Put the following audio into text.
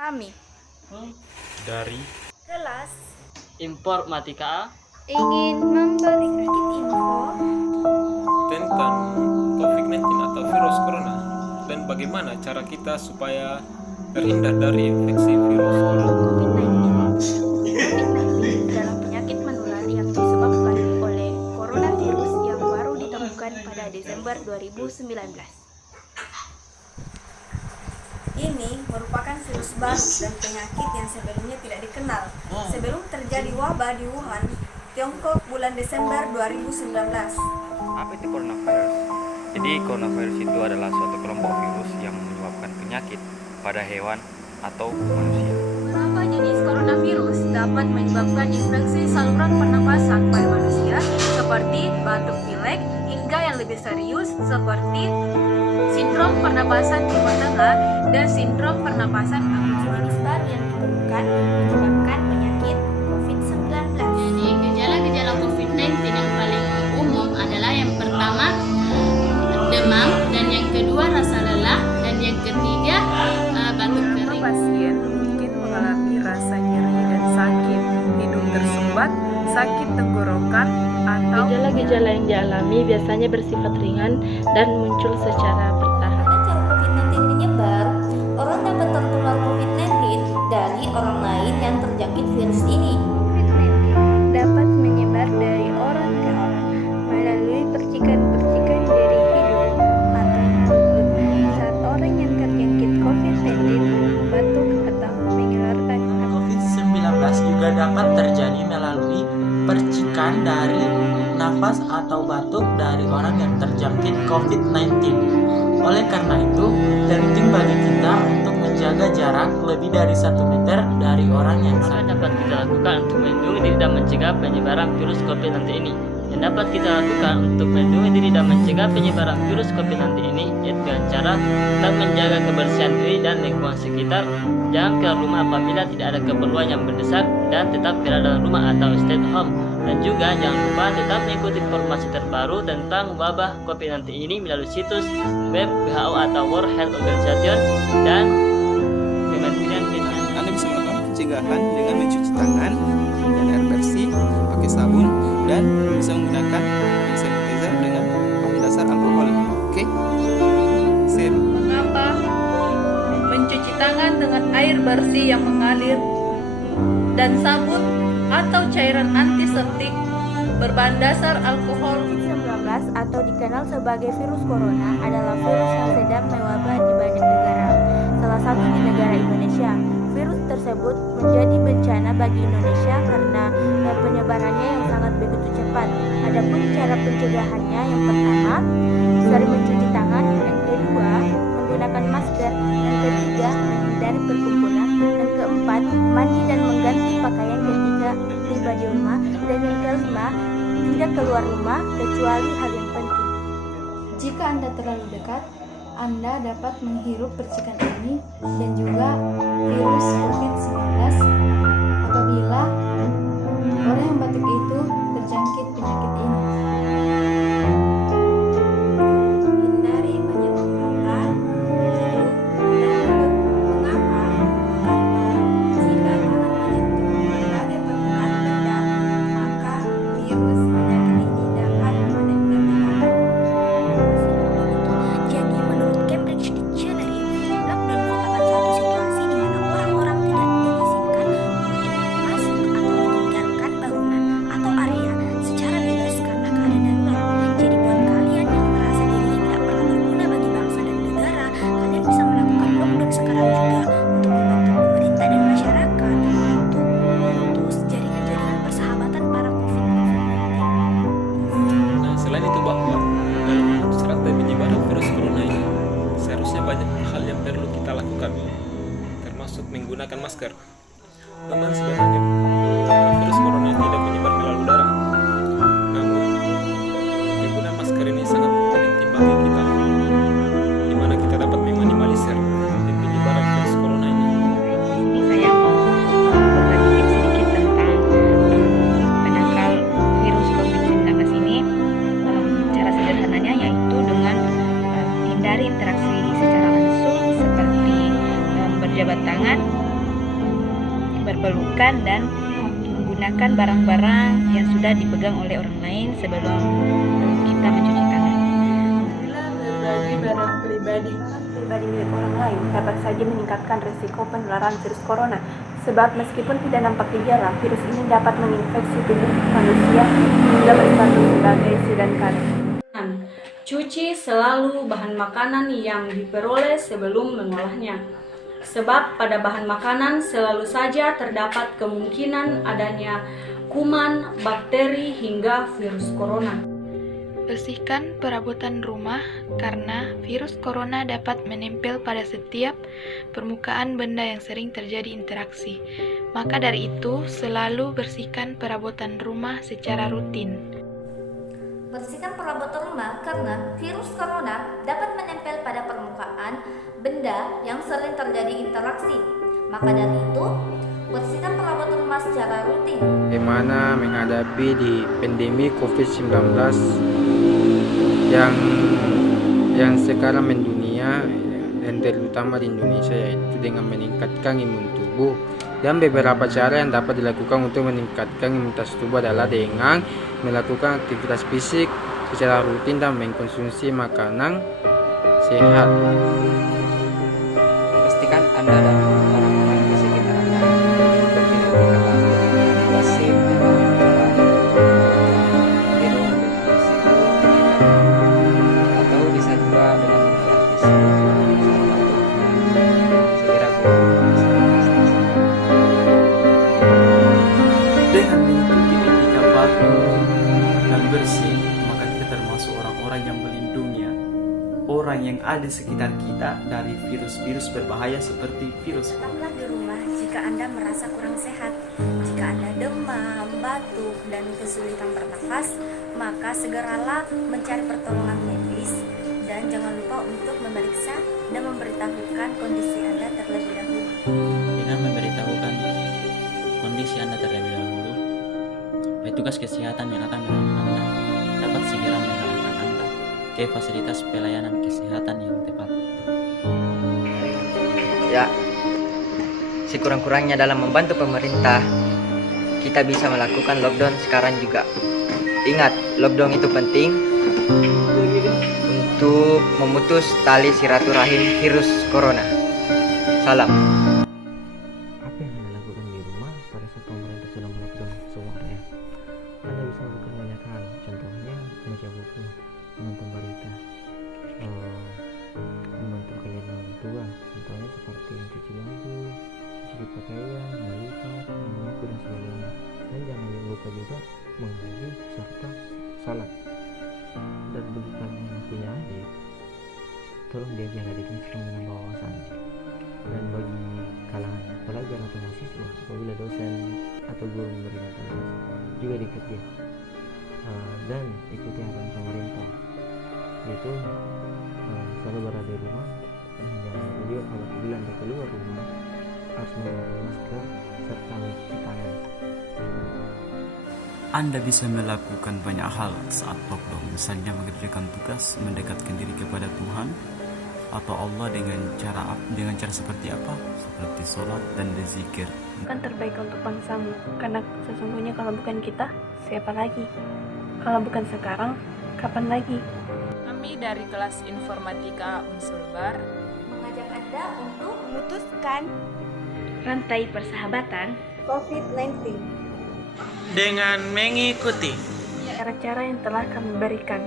Kami dari kelas Informatika ingin memberi sedikit info tentang COVID-19 atau virus corona dan bagaimana cara kita supaya terhindar dari infeksi virus corona. COVID-19 adalah penyakit menular yang disebabkan oleh coronavirus yang baru ditemukan pada Desember 2019. Ini merupakan virus baru dan penyakit yang sebelumnya tidak dikenal. Sebelum terjadi wabah di Wuhan, Tiongkok bulan Desember 2019. Apa itu coronavirus? Jadi coronavirus itu adalah suatu kelompok virus yang menyebabkan penyakit pada hewan atau manusia. Beberapa jenis coronavirus dapat menyebabkan infeksi saluran pernapasan pada manusia seperti batuk pilek hingga yang lebih serius seperti sindrom pernapasan Timur Tengah dan sindrom pernapasan akut. Jenis baru yang ditemukan menyebabkan penyakit COVID-19. Jadi gejala-gejala COVID-19 yang paling umum adalah yang pertama demam, dan yang kedua rasa lelah, dan yang ketiga batuk kering. Pasien mungkin mengalami rasa nyeri dan sakit, hidung tersumbat, sakit tenggorokan, atau gejala-gejala yang dialami biasanya bersifat ringan dan muncul secara bertahap. Pada cara COVID-19 menyebar, orang dapat tertular COVID-19 dari orang lain yang terjangkit virus ini. COVID-19 dapat menyebar dari orang ke orang melalui percikan-percikan dari hidung atau mulut saat orang yang terjangkit COVID-19 batuk atau mengeluarkan asap. COVID-19 juga dapat terjadi melalui percikan dari nafas atau batuk dari orang yang terjangkit COVID-19. Oleh karena itu, penting bagi kita untuk menjaga jarak lebih dari 1 meter dari orang yang Apa sakit. yang dapat kita lakukan untuk melindungi diri dan mencegah penyebaran virus COVID-19 ini? Yang dapat kita lakukan untuk melindungi diri dan mencegah penyebaran virus COVID-19 ini yaitu dengan cara tetap menjaga kebersihan diri dan lingkungan sekitar, jangan keluar rumah apabila tidak ada keperluan yang mendesak, dan tetap berada dalam rumah atau stay at home. Dan juga jangan lupa tetap mengikuti informasi terbaru tentang wabah COVID-19 ini melalui situs web WHO atau World Health Organization dan Kementerian Kesehatan. Anda bisa melakukan pencegahan dengan mencuci tangan dan air bersih, pakai sabun, dan bisa menggunakan hand sanitizer dengan bahan dasar alkohol. Oke? Sip. Mengapa mencuci tangan dengan air bersih yang mengalir dan sabun atau cairan antiseptik berbahan dasar alkohol? COVID-19 atau dikenal sebagai virus corona adalah virus yang sedang mewabah di banyak negara, salah satu di negara Indonesia. Virus tersebut menjadi bencana bagi Indonesia karena penyebarannya yang sangat begitu cepat. Adapun cara pencegahannya, yang pertama, sering mencuci tangan, yang kedua, menggunakan masker, yang ketiga, menghindari perkumpulan, yang keempat, mandi dan mengganti pakaian ketika tiba di rumah, dan yang kelima, tidak keluar rumah kecuali hal yang penting. Jika Anda terlalu dekat, Anda dapat menghirup percikan ini dan juga virus COVID-19 apabila orang yang batuk itu terjangkit penyakit ini. Hindari menyentuh hidung, dan mulut. Mengapa? Karena jika tangan menyentuh berbagai permukaan benda, maka virus penyakit ini dapat menempel di tangan. Jadi menurut Cambridge Dictionary, lockdown merupakan suatu situasi di mana orang-orang tidak diizinkan untuk masuk atau meninggalkan bangunan atau area secara bebas karena keadaan darurat. Jadi buat kalian yang merasa dirinya tidak pernah berguna bagi bangsa dan negara, kalian bisa melakukan lockdown sekarang juga untuk membantu pemerintah dan masyarakat untuk memutus jaringan-jaringan persahabatan para COVID-19. Nah, selain itu bahwa dalam memutus rantai penyebaran virus corona ini, seharusnya banyak hal yang perlu kita lakukan, termasuk menggunakan masker. Memang sebenarnya virus corona tidak menyebar melalui udara, namun penggunaan masker ini sangat penting bagi kita, di mana kita dapat meminimalisir penyebaran virus corona ini. Saya mau berbagi sedikit tentang penangkal virus COVID-19 ini. Cara sederhananya yaitu dengan hindari interaksi secara langsung seperti berjabat tangan, pelukan dan menggunakan barang-barang yang sudah dipegang oleh orang lain sebelum kita mencuci tangan. Berbagi barang pribadi milik orang lain dapat saja meningkatkan risiko penularan virus corona. Sebab meskipun tidak nampak gejala, virus ini dapat menginfeksi tubuh manusia hingga berstatus sebagai sedangkanan. Cuci selalu bahan makanan yang diperoleh sebelum mengolahnya. Sebab pada bahan makanan selalu saja terdapat kemungkinan adanya kuman, bakteri, hingga virus corona. Bersihkan perabotan rumah karena virus corona dapat menempel pada setiap permukaan benda yang sering terjadi interaksi. Maka dari itu, selalu bersihkan perabotan rumah secara rutin. Bersihkan perabotan rumah karena virus corona dapat menempel pada permukaan benda yang sering terjadi interaksi. Maka dari itu, bersihkan perabotan rumah secara rutin. Bagaimana menghadapi di pandemi COVID-19 yang sekarang mendunia dan terutama di Indonesia, yaitu dengan meningkatkan imun tubuh. Dan beberapa cara yang dapat dilakukan untuk meningkatkan imunitas tubuh adalah dengan melakukan aktivitas fisik secara rutin dan mengkonsumsi makanan sehat. Pastikan Anda dan orang-orang di sekitar Anda bertidur di kamar yang wasif dengan cara tidur dengan bersih, atau bisa juga dengan menggunakan tisu saat batuk. Segera Dengan mengikuti etika batuk dan bersih, maka kita termasuk orang-orang yang melindungi orang yang ada di sekitar kita dari virus-virus berbahaya seperti virus. Tetaplah di rumah jika Anda merasa kurang sehat. Jika Anda demam, batuk, dan kesulitan bernafas, maka segeralah mencari pertolongan medis dan jangan lupa untuk memeriksa dan memberitahukan kondisi Anda terlebih dahulu. Dengan memberitahukan kondisi Anda terlebih dahulu, petugas kesehatan yang akan merawat Anda dapat segera mengarahkan Anda ke fasilitas pelayanan kesehatan yang tepat. Ya, sekurang-kurangnya dalam membantu pemerintah, kita bisa melakukan lockdown sekarang juga. Ingat, lockdown itu penting untuk memutus tali silaturahim virus corona. Salam. Apa yang Anda lakukan di rumah pada saat pemerintah sudah melockdown semuanya? Anda bisa melakukan banyak hal, contohnya membaca buku, menonton berita, membantu kegiatan orang tua, contohnya seperti mencuci baju, mencuci pakaian, melipat, menyapu dan sebagainya. Dan jangan lupa juga mengaji serta salat. Dan bagi kalian yang punya adik, tolong diajar adiknya supaya menambah wawasan. Dan bagi kalangan pelajar atau mahasiswa, apabila dosen atau guru memberikan tugas, juga diikuti dan ikuti arahan pemerintah, yaitu selalu berada di rumah dan jangan lupa juga kalau apabila Anda keluar rumah harus menggunakan masker serta mencuci tangan. Anda bisa melakukan banyak hal saat lockdown, misalnya mengerjakan tugas, mendekatkan diri kepada Tuhan atau Allah dengan cara seperti apa? Seperti sholat dan berzikir. Kan terbaik untuk bangsamu, karena sesungguhnya kalau bukan kita, siapa lagi? Kalau bukan sekarang, kapan lagi? Kami dari kelas informatika Unsur Bar mengajak Anda untuk memutuskan rantai persahabatan dengan mengikuti cara-cara yang telah kami berikan.